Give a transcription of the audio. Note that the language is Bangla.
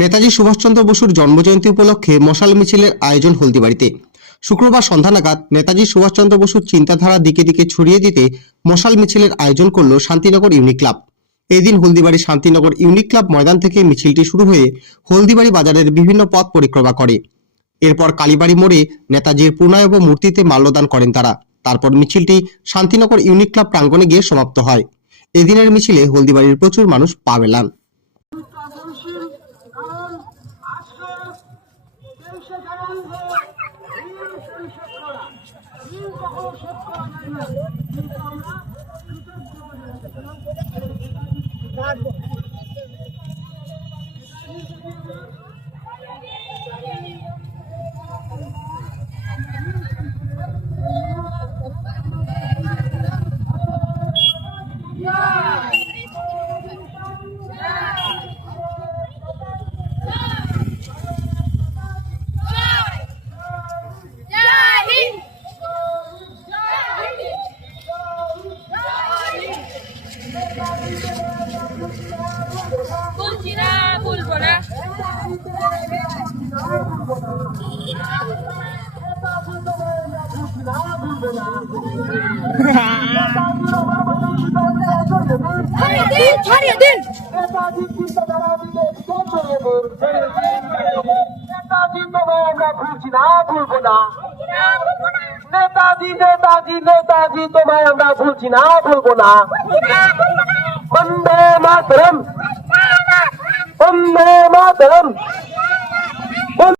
নেতাজি সুভাষচন্দ্র বসুর জন্মজয়ন্তী উপলক্ষে মশাল মিছিলের আয়োজন হলদিবাড়িতে। শুক্রবার সন্ধ্যা নাগাদ নেতাজি সুভাষচন্দ্র বসুর চিন্তাধারা দিকে দিকে ছড়িয়ে দিতে মশাল মিছিলের আয়োজন করল শান্তিনগর ইউনিক ক্লাব। এই দিন হলদিবাড়ি শান্তিনগর ইউনিক ক্লাব ময়দান থেকে মিছিলটি শুরু হয়ে হলদিবাড়ি বাজারের বিভিন্ন পথ পরিক্রমা করে। এরপর কালীবাড়ি মোড়ে নেতাজির পূর্ণায়ব মূর্তিতে মাল্যদান করেন তারা। তারপর মিছিলটি শান্তিনগর ইউনিক ক্লাব প্রাঙ্গণে গিয়ে সমাপ্ত হয়। এদিনের মিছিলে হলদিবাড়ির প্রচুর মানুষ পা মেলান। বলছি না, বলবো না। ছাড়িয়ে দিন। নেতাজি তোমায় আমরা ভুলছি না, ভুলবো না। নেতাজি নেতাজি নেতাজি তোমায় আমরা ভুলছি না, ভুলবো না। বন্দে মাতরম, বন্দে মাতরম।